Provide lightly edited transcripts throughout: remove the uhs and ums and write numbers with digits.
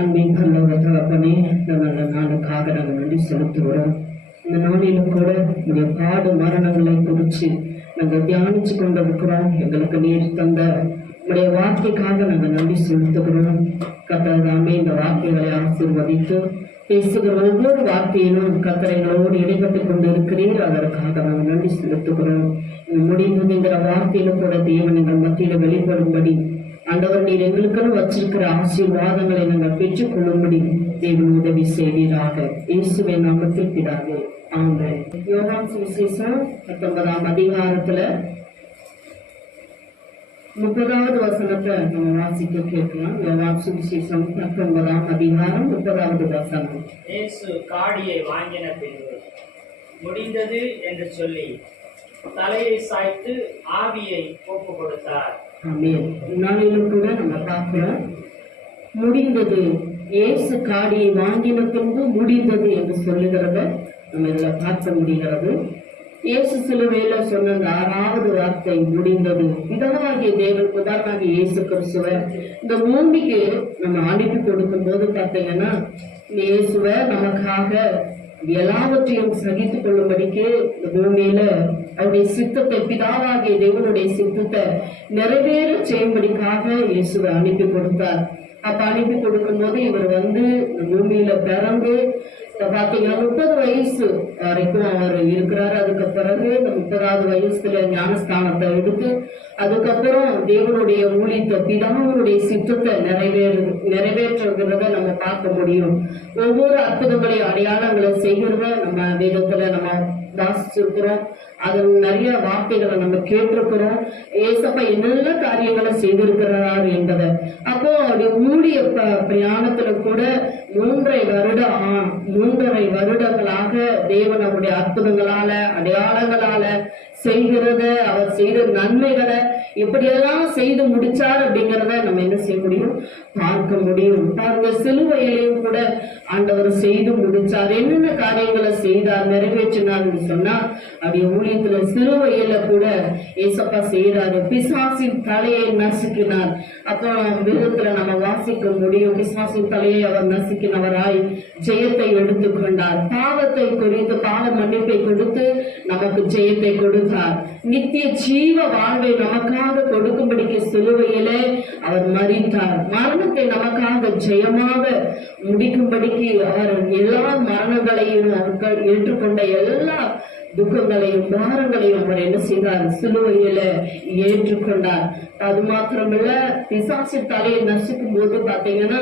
அன்பின் பரலோக தகப்பனே, இந்த நல்ல நாளுக்காக நாங்கள் நன்றி செலுத்துகிறோம். இந்த நாளிலும் கூட உடைய பாடு மரணங்களை குறித்து நாங்கள் தியானிச்சு கொண்டிருக்கிறோம். எங்களுக்கு நீர் தந்த உடைய வார்த்தைக்காக நாங்கள் நன்றி செலுத்துகிறோம். கர்த்தராமே இந்த வார்த்தைகளை ஆசீர்வதித்து பேசுகிற ஒவ்வொரு வார்த்தையிலும் கர்த்தரைகளோடு இடைப்பட்டுக் கொண்டு இருக்கிறீர். அதற்காக நாங்கள் நன்றி செலுத்துகிறோம். முடிந்ததுங்கிற வார்த்தையிலும் கூட தேவன் எங்கள் மத்தியில வெளிப்படும்படி ஆண்டவர் நீர் எங்களுக்குன்னு வச்சிருக்கிற ஆசீர்வாதங்களை நாங்கள் பெற்றுக் கொள்ளும்படி தேவன் உதவி செய்வீராக. இயேசுவின் நாமத்தில் பிதாவே, ஆமென். யோவான் சுவிசேஷம் 19ஆம் அதிகாரத்துல 30வது வசனத்தை நம்ம வாசிக்க கேட்கலாம். யோவான் சுவிசேஷம் 19ஆம் அதிகாரம் 30வது வசனம். இயேசு காடியை வாங்கின பின்பு முடிந்தது என்று சொல்லி தலையை சாய்த்து ஆவியை ஒப்பு கொடுத்தார். ஆமென். இந்நாளிலும் கூட நம்ம பார்க்கிறோம், முடிந்தது. இயேசு காடியை வாங்கின பின்பு முடிந்தது என்று சொல்லுகிறத நம்ம இதுல பார்க்க முடிகிறது. இயேசு சிலுவையில சொன்ன அந்த 6வது வார்த்தை முடிந்தது. பிதாவாகிய தேவன் புதானாகிய இயேசு கிறிஸ்துவை இந்த பூமிக்கு நம்ம அனுப்பி கொடுக்கும் போது பார்த்தீங்கன்னா, இயேசுவை நமக்காக எல்லாவற்றையும் சகித்துக் கொள்ளும்படிக்கு இந்த பூமியில அவருடைய சித்தத்தை, பிதாவாகிய தேவனுடைய சித்தத்தை நிறைவேற செய்யும்படிக்காக இயேசுவை அனுப்பி கொடுத்தார். அப்ப அனுப்பி கொடுக்கும் போது இவர் இந்த பூமியில பிறந்து பாத்தீங்கன்னா 30 வயசு வரைக்கும் அவர் இருக்கிறாரு. அதுக்கு பிறகு இந்த 30வது வயசுல ஞானஸ்தானத்தை எடுத்து அதுக்கப்புறம் தேவனுடைய ஊழியத்தை, பிதாவுடைய சித்தத்தை நிறைவேற்றுகிறத நம்ம பார்க்க முடியும். ஒவ்வொரு அற்புதங்களையும் அடையாளங்களை செய்கிறத நம்ம வேதத்துல நம்ம வாசிச்சிருக்கிறோம். அது நிறைய வார்த்தைகளை நம்ம கேட்டிருக்கிறோம். ஏசப்பா என்னென்ன காரியங்களை செய்திருக்கிறார் என்பதை. அப்போ அவருடைய ஊழிய பிரயாணத்துல கூட 3.5 வருடங்களாக தேவன் அவருடைய அற்புதங்களால, அடையாளங்களால செய்கிறத, அவர் செய்த நன்மைகளை எப்படியெல்லாம் செய்து முடிச்சார் அப்படிங்கிறத நம்ம என்ன செய்ய முடியும், பார்க்க முடியும். பாருங்க, சிலுவையிலையும் கூட ஆண்டவர் செய்து முடிச்சார். என்னென்ன காரியங்களை செய்தார், நிறைவேற்றினார்னு சொன்னா அப்படியே ஊழியத்துல சிலுவையில கூட ஏசப்பா செய்யறாரு. பிசாசின் தலையை நசுக்கினார். அப்போ வேதத்துல நம்ம வாசிக்க முடியும், பிசாசின் தலையை அவர் நசுக்கினவராய் ஜெயத்தை எடுத்துக்கொண்டார். பாவத்தை குறித்து பாவ மன்னிப்பை கொடுத்து நமக்கு ஜெயத்தை கொடுத்தார். நித்திய ஜீவ வாழ்வை நமக்காக கொடுக்கும்படிக்கு சிலுவையிலே அவர் மரித்தார். மரணத்தை நமக்காக ஜெயமாக முடிக்கும்படிக்கு அவர் எல்லா மரணங்களையும் அவர்கள் ஏற்றுக்கொண்ட எல்லா துக்கங்களையும் பாரங்களையும் அவர் என்ன செய்தார், சிலுவையில ஏற்றுக்கொண்டார். அது மாத்திரமில்ல, பிசாசு தலையை நசுக்கும் போது பாத்தீங்கன்னா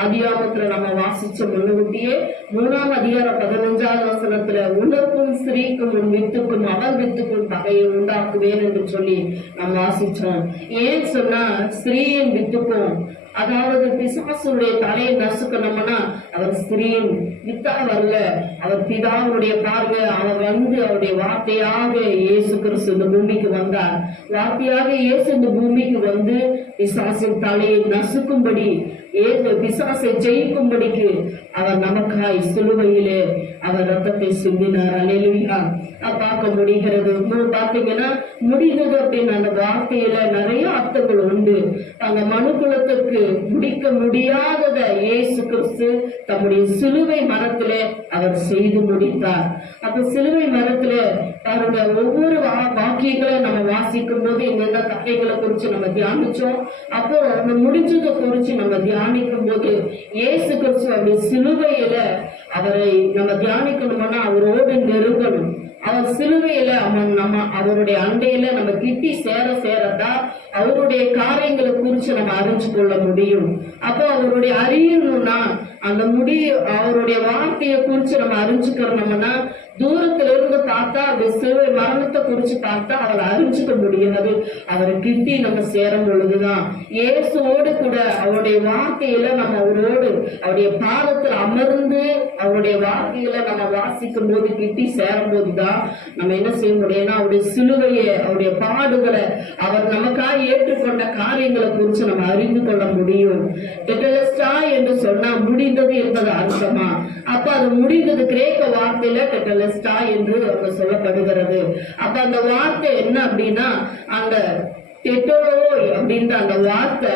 ஆதியாகமத்துல நம்ம வாசிச்ச முன்னுக்குட்டியே 3ஆம் அதிகாரம் 15வது வசனத்துல உனக்கும் ஸ்திரீக்கும் உன் வித்துக்கும் அவள் வித்துக்கும் பகையை உண்டாக்குவேன் என்று சொல்லி நம்ம வாசிச்சோம். ஏன் சொன்னா ஸ்திரீயின் வித்துக்கும், அதாவது பிசாசுடைய தலையை நசுக்கணும்னா அவர் ஸ்திரீயின் வித்தா வரல, அவர் பிதாவுடைய பார்வை. அவர் அவருடைய வார்த்தையாக இயேசு கிறிஸ்து இந்த பூமிக்கு வந்தார். வார்த்தையாக இயேசு இந்த பூமிக்கு வந்து பிசாசின் தலையை நசுக்கும்படி, பிசாசை ஜெயிக்கும்படிக்கு அவர் நமக்காய் சிலுவையிலே அவர் ரத்தத்தை சிந்தினார். அல்லேலூயா. பார்க்க முடிகிறது. பாத்தீங்கன்னா முடிந்தது அப்படின்னு அந்த வார்த்தையில நிறைய அர்த்தங்கள் உண்டு. அங்க மனுக்குலத்துக்கு முடிக்க முடியாதத இயேசு கிறிஸ்து தம்முடைய சிலுவை மரத்திலே அவர் செய்து முடித்தார். அப்ப சிலுவை மரத்துல பாருங்க, ஒவ்வொரு வாக்கியங்களை நம்ம வாசிக்கும் போது எந்தெந்த கதைகளை குறிச்சு நம்ம தியானிச்சோம். அப்போ அந்த முடிஞ்சதை குறிச்சு நம்ம தியானிக்கும் போது இயேசு கிறிஸ்து அப்படி சிலுவையில அவரை நம்ம தியானிக்கணும்னா அவரோடு நெருங்கணும். அவர் சிலுவையில அவருடைய அண்டையில நம்ம கிட்டி சேரதான் அவருடைய காரியங்களை குறிச்சு நம்ம அறிஞ்சு கொள்ள முடியும். அப்போ அவருடைய அறியணும்னா அந்த அவருடைய வார்த்தையை குறிச்சு நம்ம அறிஞ்சுக்கிறோம்னா தூரத்துல இருந்து பார்த்தா சிலுவை மரணத்தை குறிச்சு பார்த்தா அவரை அறிஞ்சுக்க முடியாது. அவரை கிட்டி நம்ம சேரும் பொழுதுதான் இயேசுவோடு கூட அவருடைய வார்த்தையில நம்ம அவரோடு அவருடைய பாதத்தில் அமர்ந்து அவருடைய வார்த்தைகளை நம்ம வாசிக்கும் போது கிட்டி சேரும் போதுதான் நம்ம என்ன செய்ய முடியும்னா அவருடைய சிலுவையை, அவருடைய பாடுகளை, அவர் நமக்காக ஏற்றுக்கொண்ட காரியங்களை குறித்து நம்ம அறிந்து கொள்ள முடியும். டெட்டலஸ்டா என்று சொன்னா முடிந்தது என்பது அர்த்தமா? அப்ப அது முடிந்தது கிரேக்க வார்த்தையில டெட்டலஸ்டா என்று அங்க சொல்லப்படுகிறது. அப்ப அந்த வார்த்தை என்ன அப்படின்னா, அந்த தெட்டோய் அப்படின்ற அந்த வார்த்தை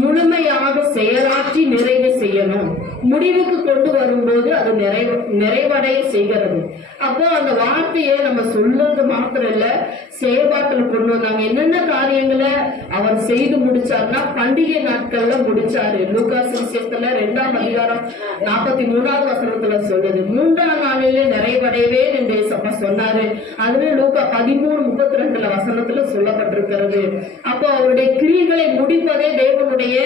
முழுமையாக செயலாற்றி நிறைவு செய்யணும். முடிவுக்கு கொண்டு வரும்போது அது நிறைவடைய செய்கிறது. அப்போ அந்த வார்த்தையை நம்ம சொல்றது மாத்திரம் இல்ல, செயல்பாட்டில் கொண்டு வந்தாங்க. என்னென்ன காரியங்களை அவர் செய்து முடிச்சார்னா பண்டிகை நாட்கள்ல முடிச்சாரு. லூக்கா சுவிசேஷத்துல 2ஆம் அதிகாரம் 43வது வசனத்துல சொல்லுது, 3ஆம் நாளிலே நிறைவடைவேன் என்று இயேசப்பா சொன்னாரு. அதுல லூக்கா 13:32 வசனத்துல சொல்லப்பட்டிருக்கிறது. அப்போ அவருடைய கிரியைகளை முடிப்பதே தேவனுடைய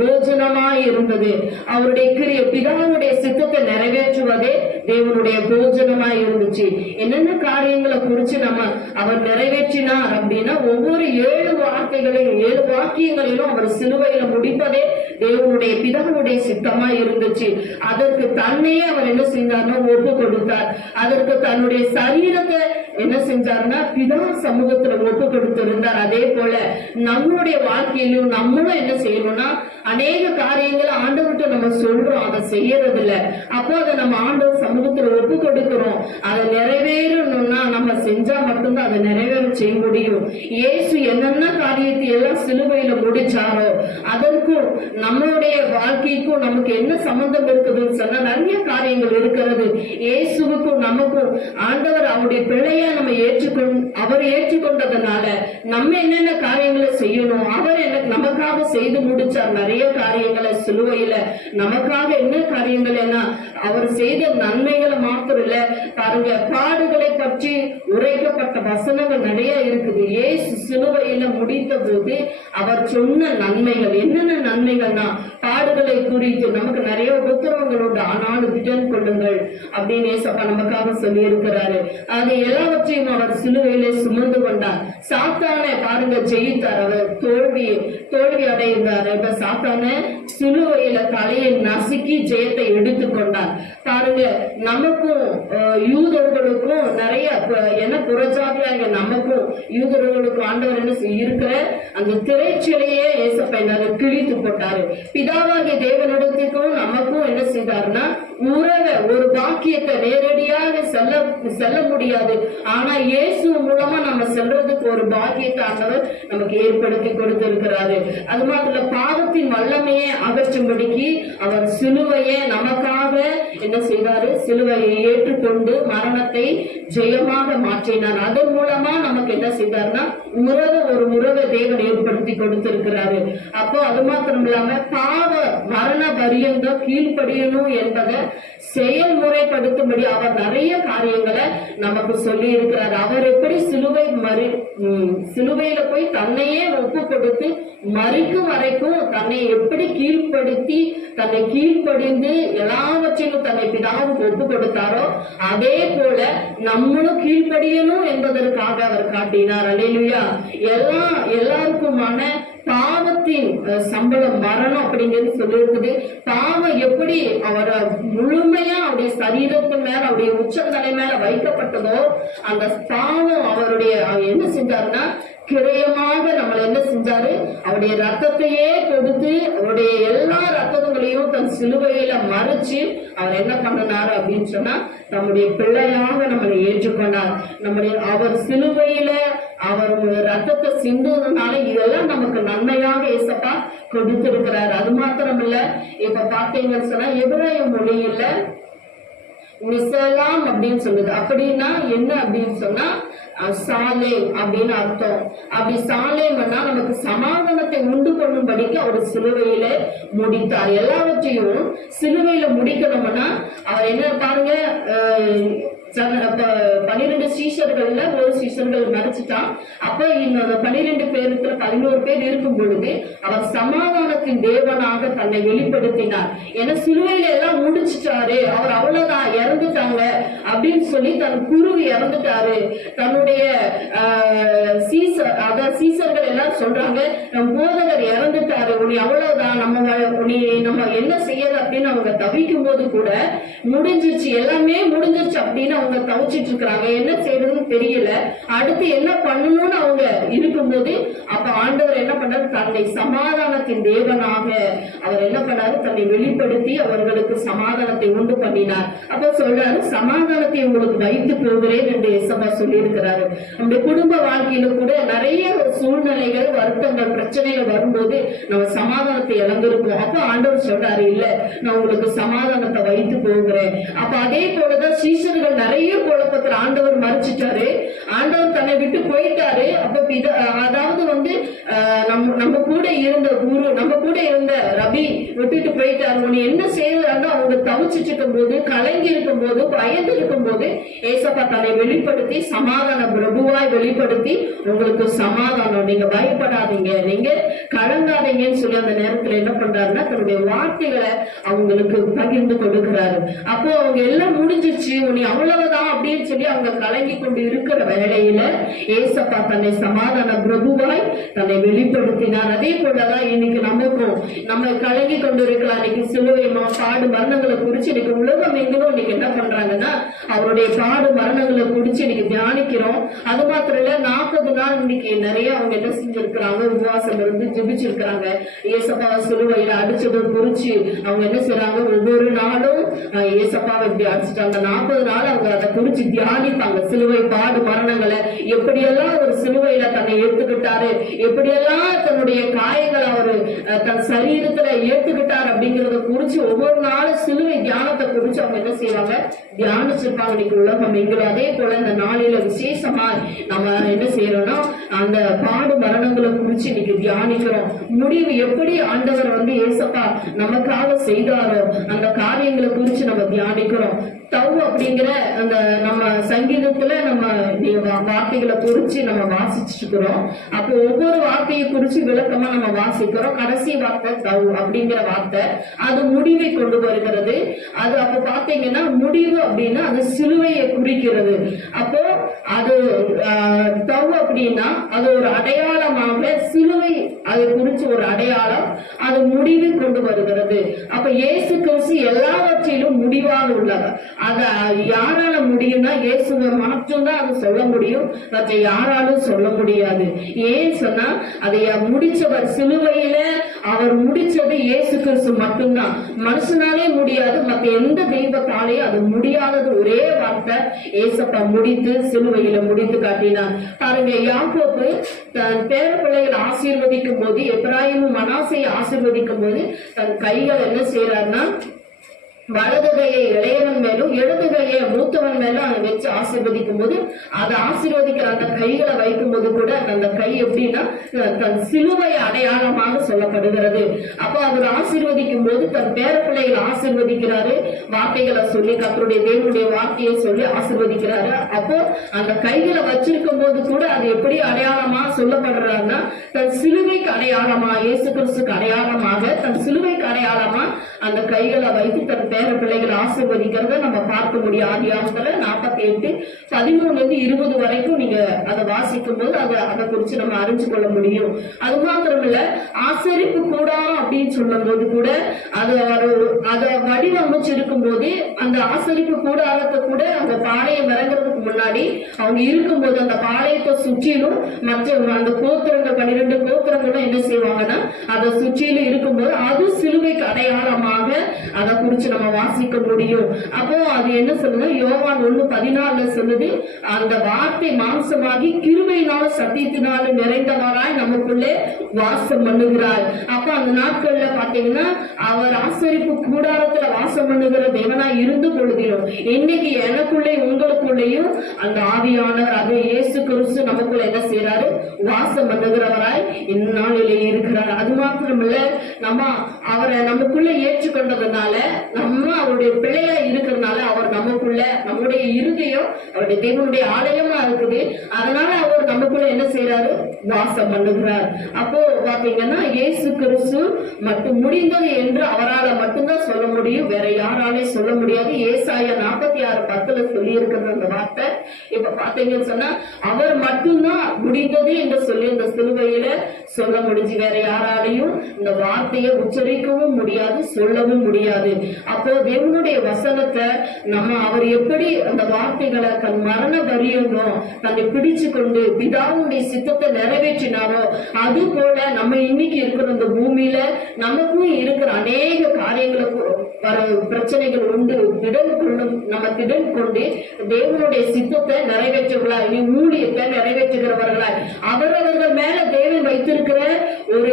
போஜனமாய் இருந்தது. அவருடைய கிரியை பிதாவுடைய சித்தத்தை நிறைவேற்றுவதே தேவனுடைய போஜனமாய் இருந்துச்சு. என்னென்ன காரியங்களை குறிச்சு நம்ம அவர் நிறைவேற்றினார் அப்படின்னா, ஒவ்வொரு 7 வார்த்தைகளையும் 7 வாக்கியங்களையும் அவர் சிலுவையில முடிப்பதே தேவனுடைய பிதாவுடைய சித்தமாய் இருந்துச்சு. அதற்கு தன்னையே அவர் என்ன செஞ்சார்னா ஒப்பு கொடுத்தார். அதற்கு தன்னுடைய சரீரத்தை என்ன செஞ்சார்னா பிதா சமூகத்துல ஒப்பு கொடுத்திருந்தார். அதே போல நம்மளுடைய வாழ்க்கையிலும் நம்மளும் என்ன செய்யணும்னா, அநேக காரியங்களை ஆண்டவர்கிட்ட நம்ம சொல்றோம், அதை செய்யறது இல்ல. அப்போ அதை நம்ம ஆண்டவர் சமூகத்துல ஒப்பு கொடுக்கிறோம். அதை நிறைவேறணும்னா நம்ம செஞ்சா மட்டும்தான் அதை நிறைவேற செய்ய முடியும். இயேசு என்னென்ன காரியத்தை எல்லாம் சிலுவையில முடிச்சாரோ அதற்கும் நம்மளுடைய வாழ்க்கைக்கும் நமக்கு என்ன சம்பந்தம் இருக்குதுன்னு சொன்னா நிறைய காரியங்கள் இருக்கிறது. இயேசுவுக்கும் நமக்கும் ஆண்டவர் அவருடைய பிள்ளையா நம்ம அவர் ஏற்றுக்கொண்டதுனால நம்ம என்னென்ன காரியங்களை செய்யணும், அவர் நமக்காக செய்து முடிச்சார். நிறைய காரியங்களை சிலுவையில நமக்காக என்ன காரியங்கள் என்ன அவர் செய்த நன்மைகளை மாத்திரம் இல்ல பாருங்க, பாடுகளை பற்றி உரைக்கப்பட்ட வசனங்கள் நிறைய இருக்குது. இயேசு சிலுவையில முடித்த போது அவர் சொன்ன நன்மைகள் என்னென்ன நன்மைகள்னா, பாடுகளை குறித்து நமக்கு நிறைய உபத்திரவங்கள் உண்டு, ஆனாலும் திடன் கொள்ளுங்கள் அப்படின்னு ஏசப்பா நமக்காக சொல்லி இருக்கிறாரு. அது எல்லாவற்றையும் அவர் சிலுவையிலே சுமந்து கொண்டார். சாத்தானை பாருங்க ஜெயித்தார். அவர் தோல்வி அடைந்தார். இப்ப சாத்தான சிலுவையில தலையை நசுக்கி ஜெயத்தை எடுத்துக்கொண்டார். பாருங்க, நமக்கும் யூதர்களுக்கும் நிறைய என்ன புறஜாதியாக நமக்கும் யூதர்களுக்கும் ஆண்டவர் என்ன இருக்கிற அந்த திரைச்சிலையே ஏசப்பை கிழித்து போட்டாரு. பிதாவாகிய தேவனிடத்துக்கும் நமக்கும் என்ன செய்தாருன்னா உறவை ஒரு பாக்கியத்தை நேரடியாக செல்ல முடியாது. ஆனா இயேசு மூலமா நம்ம செல்றதுக்கு ஒரு பாக்கியத்தை ஆண்டவர் நமக்கு ஏற்படுத்தி கொடுத்திருக்கிறாரு. அது மாத்திர பாவத்தின் வல்லமையை அகற்றும்படிக்கு அவர் சிலுவையை நமக்காக என்ன செய்தாரு, சிலுவையை ஏற்றுக்கொண்டு மரணத்தை ஜெயமாக மாற்றினார். அதன் மூலமா நமக்கு என்ன செய்தார்னா ஒரு உறவை தேவன் ஏற்படுத்தி கொடுத்திருக்கிறாரு. அப்போ அது மாத்திரம் இல்லாம பாவ மரண பரியந்தம் கீழ்ப்படியணும் என்பதை செயல்முறைப்படுத்தும்படி அவர் நிறைய காரியங்களை நமக்கு சொல்லி இருக்கிறார். அவர் எப்படி சிலுவையில போய் தன்னையே ஒப்பு கொடுத்து மறிக்கும் வரைக்கும் தன்னை எப்படி தன்னை கீழ்ப்படிந்து எல்லாவற்றையும் தன்னை பிதாவுக்கு ஒப்பு கொடுத்தாரோ அதே போல நம்மளும் கீழ்ப்படியணும் என்பதற்காக அவர் காட்டினார். அல்லேலூயா. எல்லாருக்குமான பாவத்தின் சம்பளம் மரணம் அப்படிங்கிறது சொல்லியிருக்குது. பாவம் எப்படி அவரை முழுமையா அவருடைய சரீரத்து மேல அவருடைய உச்சந்தலை மேல வைக்கப்பட்டதோ அந்த பாவம் அவருடைய என்ன செஞ்சாருன்னா கிரயமாக நம்மளை என்ன செஞ்சாரு, அவருடைய ரத்தத்தையே கொடுத்து அவருடைய எல்லா ரத்தங்களையும் தன் சிலுவையில மறைச்சு அவர் என்ன பண்ணனாரு அப்படின்னு சொன்னா நம்முடைய பிள்ளையாக நம்மளை ஏற்றுக்கொண்டார். அவர் சிலுவையில அவர் ரத்தத்தை சிந்துவதனால இதெல்லாம் நமக்கு நன்மையாக ஏசப்பா கொடுத்திருக்கிறார். அது மாத்திரம் இல்ல, இப்ப பாத்தீங்கன்னு சொன்னா எபிரேய மொழியில மிசலாம் அப்படின்னு சொல்லுது. அப்படின்னா என்ன அப்படின்னு சொன்னா சாலேம் அப்படின்னு அர்த்தம். அப்படி சாலேம்னா நமக்கு சமாதானத்தை உண்டு பண்ணும்படிக்கு அவர் சிலுவையில முடித்தார். எல்லாவற்றையும் சிலுவையில முடிக்கணும்னா அவர் என்ன பாருங்க, 12 சீஷர்கள்ல ஒரு சீஷர்கள் மறைச்சிட்டான். அப்ப இந்த 12 பேருக்கு 11 பேர் இருக்கும் பொழுது அவர் சமாதானத்தின் தேவனாக தன்னை வெளிப்படுத்தினார். ஏன்னா சிலுவையில எல்லாம் முடிச்சுட்டாரு, அவர் அவ்வளவுதான் இறந்துட்டாங்க அப்படின்னு சொல்லி தன் குருவி இறந்துட்டாரு. தன்னுடைய சீசர்கள் எல்லாம் சொல்றாங்க, நம் போதகர் இறந்துட்டாரு, உனி அவ்வளவுதான், நம்ம என்ன செய்யறது அப்படின்னு அவங்க தவிக்கும் போது கூட முடிஞ்சிருச்சு, எல்லாமே முடிஞ்சிருச்சு அப்படின்னு அவங்க தவிச்சிட்டு இருக்கிறாங்க, என்ன செய்யறதுன்னு தெரியல, அடுத்து என்ன பண்ணணும்னு அவங்க இருக்கும்போது அப்ப ஆண்டவர் என்ன பண்ணாரு, தன்னை சமாதானத்தின் தேவனாக அவர் என்ன பண்ணாரு, தன்னை வெளிப்படுத்தி அவர்களுக்கு சமாதானத்தை உண்டு பண்ணினார். அப்ப சொல்றாரு, சமாதானத்தை உங்களுக்கு வைத்து போகிறேன் என்று ஏசப்பா சொல்லி இருக்கிறாரு. நம்முடைய குடும்ப வாழ்க்கையில கூட நிறைய சூழ்நிலைகள், வருத்தங்கள், பிரச்சனைகள் வரும்போது நம்ம சமாதானத்தை இழந்திருப்போம். அப்ப ஆண்டவர் சொல்றாரு, இல்ல நான் உங்களுக்கு சமாதானத்தை வைத்து போகிறேன். அப்ப அதே போலதான் சீசர்கள் நிறைய குழப்பத்தில் ஆண்டவர் மறைச்சிட்டாரு, ஆண்டவர் தன்னை விட்டு போயிட்டாரு. அப்ப அதாவது வந்து நம்ம கூட இருந்த குரு, நம்ம கூட இருந்த ரபி விட்டுட்டு போயிட்டாரு. உன்னை என்ன செய்யறாங்க, அவங்க தவிச்சிட்டு இருக்கும் போது, கலங்கி இருக்கும் போது, பயந்து இருக்கும் போது ஏசப்பா தன்னை வெளிப்படுத்தி சமாதான பிரபுவாய் வெளிப்படுத்தி, உங்களுக்கு சமாதானம், நீங்க பயப்படாதீங்க, நீங்க கலங்காதீங்கன்னு சொல்லி அந்த நேரத்துல என்ன பண்றாருன்னா தன்னுடைய வார்த்தைகளை அவங்களுக்கு பகிர்ந்து கொடுக்கிறாரு. அப்போ அவங்க எல்லாம் முடிஞ்சிச்சு, உன்னை அவ்வளவுதான் அப்படின்னு சொல்லி அவங்க கலங்கி கொண்டு இருக்கிற வேளையில ஏசப்பா தன்னை சமாதான பிரபுவாய் தன்னை வெளிப்படுத்தினார். அதே போலதான் இன்னைக்கு நமக்கும், நம்ம கலங்கி கொண்டு இருக்கலாம். இன்னைக்கு சிலுவை பாடு மரணங்களை குறிச்சு இன்னைக்கு உலகம் எங்கிலும் இன்னைக்கு என்ன பண்றாங்கன்னா அவருடைய பாடு மரணங்களை குறிச்சு இன்னைக்கு தியானிக்கிறோம். அது மாத்திரம் இல்ல, 40 நாள் இன்னைக்கு நிறைய அவங்க என்ன செஞ்சிருக்கிறாங்க, உபவாசம் இருந்து ஜெபிச்சிருக்கிறாங்க. ஏசப்பா சிலுவையில அடிச்சதை குறிச்சு அவங்க என்ன செய்யறாங்க, ஒவ்வொரு நாளும் ஏசப்பாவை இப்படி அடிச்சுட்டாங்க. 40 நாள் அவங்க அதை குறிச்சு தியானிப்பாங்க. சிலுவை பாடு மரணங்களை எப்படியெல்லாம் ஒரு சிலுவையில தன்னை ஏற்றுக்கிட்டாரு, எப்படியெல்லாம் தன்னுடைய காயங்களை அவரு தன் சரீரத்துல ஏற்றுக்கிட்டாரு அப்படிங்கறத குறிச்சு ஒவ்வொரு நாளும் சிலுவை தியானத்தை குறிச்சு அவங்க என்ன செய்வாங்க, தியானிச்சிருப்பாங்க. இன்னைக்கு உலகம் எங்களும் அதே போல இந்த நாளில விசேஷமா நம்ம என்ன செய்யறோம்னா அந்த பாடு மரணங்களை குறிச்சு இன்னைக்கு தியானிக்கிறோம். முடிவு எப்படி ஆண்டவர் வந்து ஏசப்பா நமக்காக செய்தாரோ அந்த காரியங்களை குறிச்சு நம்ம தியானிக்கிறோம். தவ் அப்படிங்கிற அந்த நம்ம சங்கீதத்துல நம்ம வார்த்தைகளை குறிச்சு நம்ம வாசிச்சுட்டு இருக்கிறோம். அப்போ ஒவ்வொரு வார்த்தையை குறிச்சு விளக்கமா நம்ம வாசிக்கிறோம். கடைசி வார்த்தை தவ் அப்படிங்கிற வார்த்தை அது முடிவை கொண்டு வருகிறது. அது அப்ப பாத்தீங்கன்னா முடிவு அப்படின்னா அது சிலுவையை குறிக்கிறது. அப்போ அது தவ் அப்படின்னா அது ஒரு அடையாளமாக, சிலுவை அதை குறிச்சு ஒரு அடையாளம், அது முடிவு கொண்டு வருகிறது. அப்ப இயேசு கிறிஸ்து எல்லாவற்றிலும் முடிவாக உள்ளவர். அத யாரால முடியும்னா இயேசுவை மட்டும்தான் அது சொல்ல முடியும், மற்ற யாராலும் சொல்ல முடியாது. ஏன் சொன்னா அதை முடிச்சவர், சிலுவையில அவர் முடிச்சது இயேசு கிறிஸ்து மட்டும்தான். மனுஷனாலே முடியாது, மற்ற எந்த தெய்வத்தாலேயும் அது முடியாதது ஒரே வார்த்தை ஏசப்பா முடித்து சிலுவையில முடித்து காட்டினார். பாருங்க, யாக்கோபு தன் பேர பிள்ளைகள் ஆசீர்வதிக்கும் போது, எப்ராயிமும் மனாசையை ஆசீர்வதிக்கும் போது தன் கைகள் என்ன செய்யறாருன்னா வலது கையை இளையவன் மேலும் இடது கையை மூத்தவன் மேலும் அதை வச்சு ஆசீர்வதிக்கும் போது, அதை ஆசீர்வதிக்கிற அந்த கைகளை வைக்கும் போது கூட அந்த கை எப்படின்னா தன் சிலுவை அடையாளமாக சொல்லப்படுகிறது. அப்போ அவர் ஆசீர்வதிக்கும் போது தன் பேர பிள்ளைகளை ஆசீர்வதிக்கிறாரு, வார்த்தைகளை சொல்லி கர்த்தருடைய தேவனுடைய வார்த்தையை சொல்லி ஆசீர்வதிக்கிறாரு. அப்போ அந்த கைகளை வச்சிருக்கும் போது கூட அது எப்படி அடையாளமா சொல்லப்படுறாருன்னா தன் சிலுவைக்கு அடையாளமா, இயேசு கிறிஸ்துக்கு அடையாளமாக, தன் சிலுவைக்கு அடையாளமா அந்த கைகளை வைத்து தன் பேர பிள்ளைகளை ஆசீர்வதிக்கிறத நம்ம பார்க்க முடியும். ஆதியாகமத்துல 48:13-20 வரைக்கும் நீங்க அதை வாசிக்கும் போது அதை குறிச்சு நம்ம அறிஞ்சு கொள்ள முடியும். அது மாத்திரம் இல்ல, ஆசரிப்பு கூடாரம் அப்படின்னு சொல்லும் போது கூட அதை வடிவமைச்சிருக்கும் போது அந்த ஆசரிப்பு கூடாரத்தை கூட அந்த பாளையம் இறங்குறதுக்கு முன்னாடி அவங்க இருக்கும்போது அந்த பாளையத்தை சுற்றிலும் மற்ற அந்த கோத்திரங்கள் 12 கோத்திரங்களும் என்ன செய்வாங்கன்னா அதை சுற்றிலும் இருக்கும்போது அது சிலுவைக்கு அடையாளமாக அதை குறிச்சு நம்ம வாசிக்க முடியும். அப்போ அது என்ன சொல்லுது, யோவான் 1:14 சொல்லுது, அந்த வார்த்தை மாம்சமாகி கிருபையினாலும் சத்தியத்தினாலும் நிறைந்தவராய் நமக்குள்ளே வாசம் பண்ணுகிறார். அப்ப அந்த நாட்கள்ல பாத்தீங்கன்னா அவர் ஆசரிப்பு கூடாரத்துல வாசம் பண்ணுகிற தேவனாய் இருந்து பொழுதிலும் இன்னைக்கு எனக்குள்ளே உங்களுக்குள்ளேயும் அந்த ஆவியானவர், அது இயேசு கிறிஸ்து நமக்குள்ள என்ன செய்யறாரு, வாசம் பண்ணுகிறவராய் இந்நாளிலே இருக்கிறார். அது மாத்திரமில்ல, நம்ம அவரை நமக்குள்ள ஏற்றுக்கொண்டதுனால, நம்ம அவருடைய பிள்ளையா இருக்கிறதுனால அவர் நமக்குள்ள, நம்முடைய இருதயம் அவருடைய தேவனுடைய ஆலயமா இருக்குது. அதனால அவர் நமக்குள்ள என்ன செய்யறாரு, வாசம் பண்ணுகிறார். அப்போ பாத்தீங்கன்னா இயேசு கிறிஸ்து மட்டும் முடிந்தது என்று அவரால் மட்டும்தான் சொல்ல முடியும், வேற யாராலே சொல்ல முடியாது. ஏசாயா 46:10 சொல்லி இருக்கிறது அந்த வார்த்தை, இப்ப பாத்தீங்கன்னு சொன்னா அவர் மட்டும்தான் முடிந்தது என்று சொல்லி இந்த சிலுவையில சொல்ல முடிஞ்சு. வேற யாராலையும் இந்த வார்த்தையை உச்சரிக்கவும் முடியாது, சொல்லவும் முடியாது. அப்போ தேவனுடைய வசனத்தை நம்ம அவர் எப்படி அந்த வார்த்தைகளை தன் மரண பரியந்தம் தன்னை பிடிச்சு கொண்டு பிதாவுடைய சித்தத்தை நிறைவேற்றினாரோ, அது போல நம்ம இன்னைக்கு இருக்கிற இந்த பூமியில நமக்கும் இருக்கிற அநேக காரியங்களுக்கு பிரச்சனைகள் உண்டு. நம்ம திடன் கொண்டு தேவனுடைய சித்தத்தை நிறைவேற்றுகிறாய், நீ ஊழியத்தை நிறைவேற்றுகிறவர்களாய் அவரவர்கள் மேல தேவன் வைத்திருக்கிற ஒரு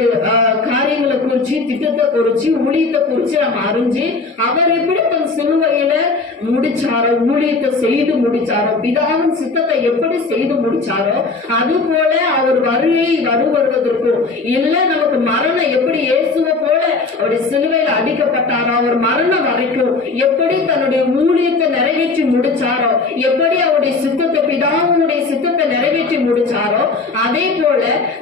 காரியங்களை குறிச்சு, திட்டத்தை குறிச்சு, ஊழியத்தை குறிச்சு நம்ம அறிஞ்சு அவர் எப்படி தன் சிலுவையில முடிச்சாரோ, ஊழியத்தை செய்து முடிச்சாரோ, பிதாவின் சித்தத்தை எப்படி செய்து முடிச்சாரோ, அது போல அவர் வருவதற்கும் இல்ல நமக்கு மரணம் எப்படி இயேசுவை போல அவருடைய சிலுவையில அடிக்கப்பட்டாரோ, அவர் மரணம் வரைக்கும் எப்படி தன்னுடைய ஊழியத்தை நிறைவேற்றி முடிச்சாரோ, எப்படி அவருடைய சித்தத்தை பிதாவுடைய சித்தத்தை நிறைவேற்றி முடிச்சாரோ, அதே போல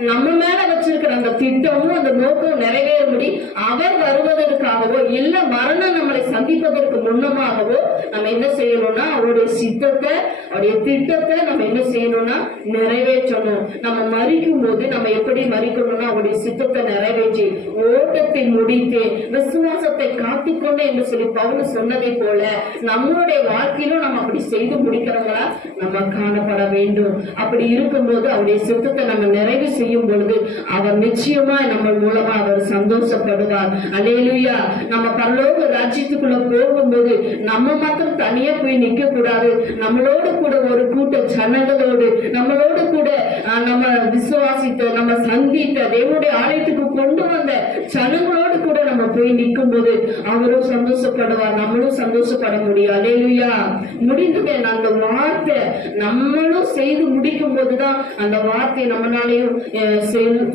நம்ம மேல வச்சிருக்கிற அந்த திட்டமும் அந்த நோக்கம் நிறைவேறும்படி அவர் வருவதற்காகவோ இல்ல மரணம் நம்மளை சந்திப்பதற்கு முன்னமாகவோ நம்ம என்ன செய்யணும்னா அவருடைய சித்தத்தை அவருடைய திட்டத்தை நம்ம என்ன செய்யணும்னா நிறைவேற்றணும். நம்ம மரிக்கும் போது நம்ம எப்படி மரிக்கணும்னா அவருடைய சித்தத்தை நிறைவேற்றி ஓட்டத்தை முடித்து விசுவாசத்தை காத்துக்கொண்டு என்று சொல்லி பவுல் சொன்னதை போல நம்மளுடைய வாழ்க்கையிலும் நம்ம அப்படி செய்து முடிக்கிறவங்களா நம்ம காணப்பட வேண்டும். அப்படி இருக்கும்போது அவருடைய சித்தத்தை நம்ம நிறைவு செய்யும் பொழுது அவர் நிச்சயமா நம்ம மூலமா அவர் சந்தோஷப்படுவார். அல்லேலூயா. நம்ம பரலோக ராஜ்யத்துக்குள்ள போகும்போது நம்ம மாத்திரம் தனியா போய் நிக்க கூடாது. நம்மளோடு கூட ஒரு கூட்ட ஜனங்களோடு, நம்மளோடு கூட நம்ம விசுவாசித்த, நம்ம சந்தித்த, தேவனுடைய ஆலயத்துக்கு கொண்டு வந்த ஜனங்களோடு கூட நம்ம போய் நிற்கும் போது அவரும் சந்தோஷப்படுவார், நம்மளும் சந்தோஷப்பட முடியும். அல்லேலூயா. முடிந்தது அந்த வார்த்தை நம்மளும் செய்து முடிக்கும் போதுதான் அந்த வார்த்தையை நம்மளாலையும்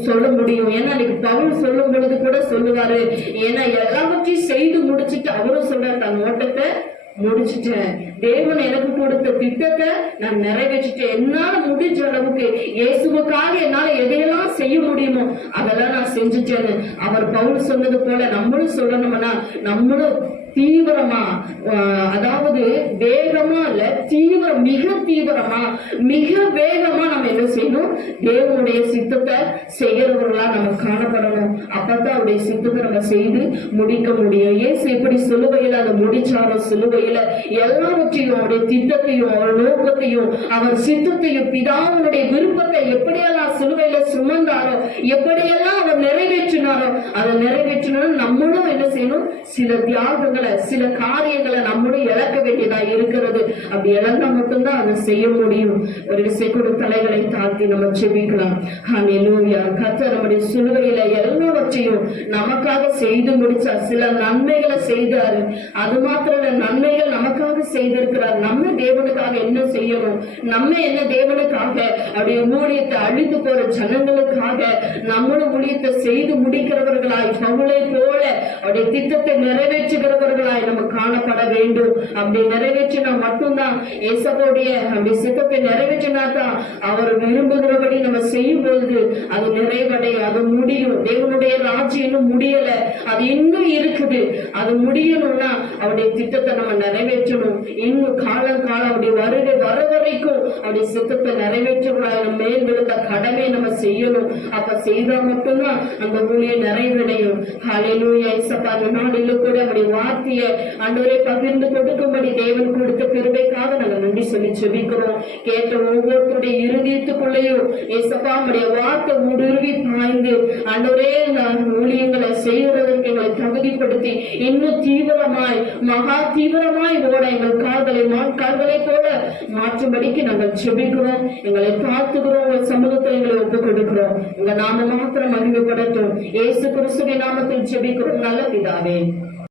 சொல்ல முடியும். ஏன்னா பவுல் சொல்லும் பொழுது கூட சொல்லுவாரு, ஏன்னா எல்லாவற்றையும் செய்து முடிச்சுட்டு அவரும் சொல்ற தன் ஓட்டத்தை முடிச்சுட்டேன், தேவன் எனக்கு கொடுத்த திட்டத்தை நான் நிறைவேற்றிட்டேன், என்னால முடிஞ்ச அளவுக்கு இயேசுவுக்காக என்னால எதையெல்லாம் செய்ய முடியுமோ அதெல்லாம் நான் செஞ்சுட்டேன்னு அவர் பவுல் சொன்னது போல நம்மளும் சொல்லணும்னா நம்மளும் தீவிரமா, அதாவது வேகமா இல்ல தீவிரம், மிக தீவிரமா மிக வேகமா நம்ம என்ன செய்யணும், தேவனுடைய சித்தத்தை செய்யறவர்களா நம்ம காணப்படணும். அப்பதான் அவருடைய சித்தத்தை நம்ம செய்து முடிக்க முடியும். ஏசு எப்படி சிலுவையில அதை முடிச்சாரோ, சிலுவையில எல்லாவற்றையும் அவருடைய திட்டத்தையும் அவர் நோக்கத்தையும் அவர் சித்தத்தையும் பிதாவுடைய விருப்பத்தை எப்படியெல்லாம் சிலுவையில சுமந்தாரோ, எப்படியெல்லாம் அவர் நிறைவேற்றினாரோ, அதை நிறைவேற்றினாலும் நம்மளும் என்ன செய்யணும், சில தியாகங்கள் சில காரியங்களை நம்மளும் இழக்க வேண்டியதா இருக்கிறது. அப்படி இழந்தா மட்டும்தான் அதை செய்ய முடியும். ஒரு விசைக்கூட தலைகளை தாழ்த்தி நம்ம செபிக்கலாம். ஹல்லேலூயா. கர்த்தர் நம்முடைய சிலுவையில எல்லாவற்றையும் நமக்காக செய்து முடிச்சார். சில நன்மைகளை செய்தாரு, அது மாத்திரம் நன்மைகள் நமக்காக செய்திருக்கிறார். நம்ம தேவனுக்காக என்ன செய்யணும், நம்ம என்ன தேவனுக்காக அவருடைய ஊழியத்தை அழித்து போற ஜனங்களுக்காக நம்மளும் ஊழியத்தை செய்து முடிக்கிறவர்களாய் பவுலை போல அவருடைய திட்டத்தை நிறைவேற்றுகிறவர்களாய் நம்ம காணப்பட வேண்டும். அப்படி நிறைவேற்றினா மட்டும்தான் இயேசுவோடைய அப்படி சித்தத்தை நிறைவேற்றினா தான் அவர் விரும்புகிறபடி நம்ம செய்யும் பொழுது அது நிறைவடையும், அது முடியும். தேவனுடைய ராஜ்யம் இன்னும் முடியல, அது இன்னும் இருக்குது. அது முடியணும்னா அவருடைய திட்டத்தை நம்ம நிறைவேற்றணும். இன்னும் காலம் அவருடைய வருகை வர வரைக்கும் அவருடைய சித்தத்தை நிறைவேற்றக்கூடாது. மேல் விழுந்த கடமை நம்ம செய்யணும். அப்ப செய்தா மட்டும்தான் அந்த ஊழியம் நிறைவடையும். ஹல்லேலூயா. இயேசுப்பா, இந்த நாளில் கூட அவருடைய வார்த்தையை ஆண்டவரே பகிர்ந்து கொடுக்கும்படி தேவன் கொடுத்த கிருபைக்காக நாங்கள் நன்றி சொல்லி செபிக்கிறோம். கேட்ட ஒவ்வொருத்தருடைய இருதயத்துக்குள்ளேயும் இயேசுப்பா உம்முடைய வார்த்தை ஊடுருவி பாய்ந்து ஆண்டவரே இந்த ஊழியங்களை செய்வதற்கு எங்களை தகுதிப்படுத்தி இன்னும் தீவிரமாய் மகா தீவிரமாய் ஓட எங்கள் கால்களை போல மாற்றும்படிக்கு நாங்கள் செபிக்கிறோம். எங்களை பார்த்துக்கிறோம். உங்கள் சமூகத்தில் எங்களை ஒப்புக் கொடுக்கிறோம். உங்க நாம மாத்திரம் மகிமைப்படட்டும். இயேசு கிறிஸ்துவின் நாமத்தில் செபிக்கிறோம் நல்ல பிதாவே.